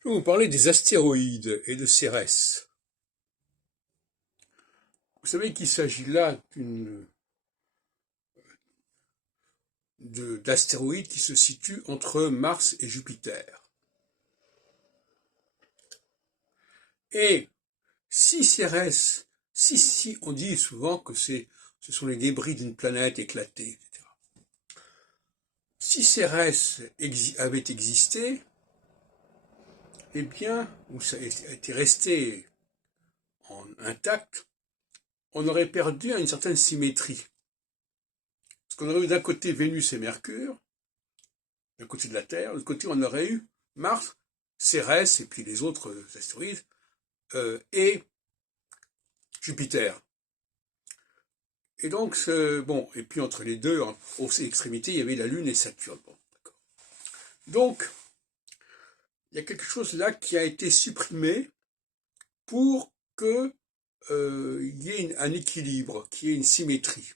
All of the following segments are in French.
Je vais vous parler des astéroïdes et de Cérès. Vous savez qu'il s'agit là d'astéroïdes qui se situent entre Mars et Jupiter. Et si Cérès, si on dit souvent que ce sont les débris d'une planète éclatée, etc. Si Cérès avait existé, eh bien, ou ça était resté intact, on aurait perdu une certaine symétrie. Parce qu'on aurait eu d'un côté Vénus et Mercure, d'un côté de la Terre, de l'autre côté on aurait eu Mars, Cérès et puis les autres astéroïdes, et Jupiter. Et donc, bon, et puis entre les deux, aux extrémités, il y avait la Lune et Saturne. Bon, donc, il y a quelque chose là qui a été supprimé pour que il y ait un équilibre, qu'il y ait une symétrie.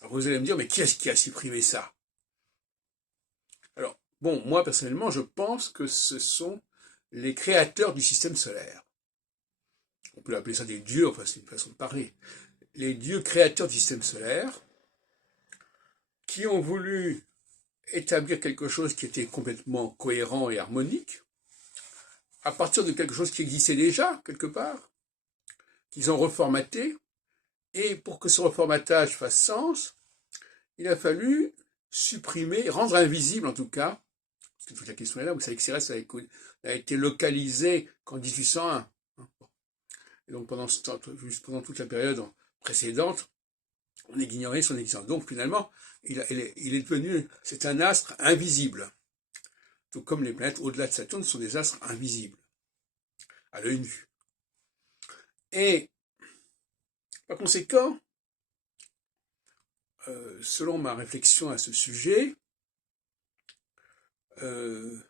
Alors vous allez me dire, mais qui est-ce qui a supprimé ça? Alors, bon, moi personnellement, je pense que ce sont les créateurs du système solaire. On peut appeler ça des dieux, enfin c'est une façon de parler. Les dieux créateurs du système solaire qui ont voulu établir quelque chose qui était complètement cohérent et harmonique à partir de quelque chose qui existait déjà quelque part, qu'ils ont reformaté, et pour que ce reformatage fasse sens, il a fallu supprimer, rendre invisible en tout cas, parce que toute la question est là, vous savez que Cérès a été localisé qu'en 1801. Et donc pendant toute la période précédente, on ignorait son existence. Donc finalement, il est devenu, c'est un astre invisible. Tout comme les planètes au-delà de Saturne sont des astres invisibles, à l'œil nu. Et par conséquent, selon ma réflexion à ce sujet, on ne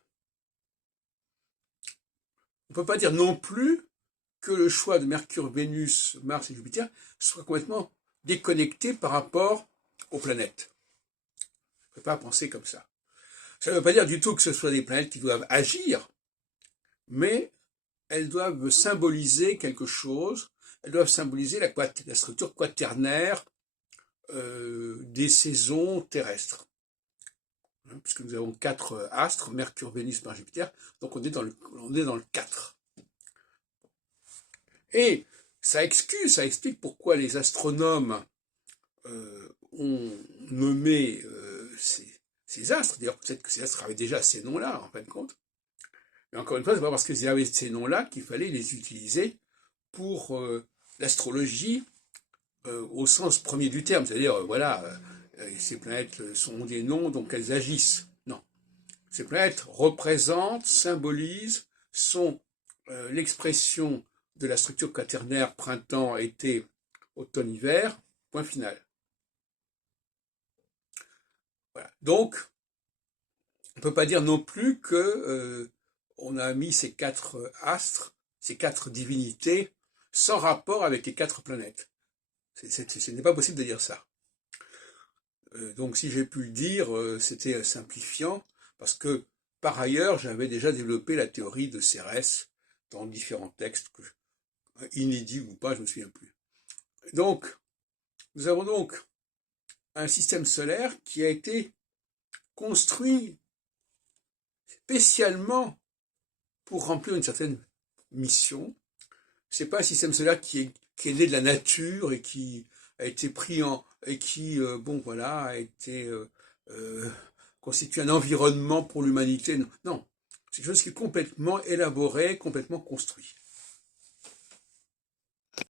peut pas dire non plus que le choix de Mercure, Vénus, Mars et Jupiter soit complètement déconnecté par rapport aux planètes. On ne peut pas penser comme ça. Ça ne veut pas dire du tout que ce soit des planètes qui doivent agir, mais elles doivent symboliser quelque chose, elles doivent symboliser la structure quaternaire des saisons terrestres. Puisque nous avons 4 astres, Mercure, Vénus, Mars, Jupiter, donc on est dans le 4. Et ça explique pourquoi les astronomes ont nommé ces astres. D'ailleurs, peut-être que ces astres avaient déjà ces noms-là, en fin de compte. Mais encore une fois, c'est pas parce qu'ils avaient ces noms-là qu'il fallait les utiliser pour l'astrologie au sens premier du terme. C'est-à-dire, ces planètes ont des noms, donc elles agissent. Non. Ces planètes représentent, symbolisent, sont l'expression de la structure quaternaire printemps, été, automne, hiver, point final. Voilà. Donc, on ne peut pas dire non plus que on a mis ces 4 astres, ces 4 divinités, sans rapport avec les 4 planètes. Ce n'est pas possible de dire ça. Donc si j'ai pu le dire, c'était simplifiant, parce que par ailleurs, j'avais déjà développé la théorie de Cérès dans différents textes, inédits ou pas, je ne me souviens plus. Donc, nous avons donc un système solaire qui a été construit spécialement pour remplir une certaine mission. C'est pas un système solaire qui est né de la nature et qui a été pris et qui a été constitue un environnement pour l'humanité. Non, c'est quelque chose qui est complètement élaboré, complètement construit.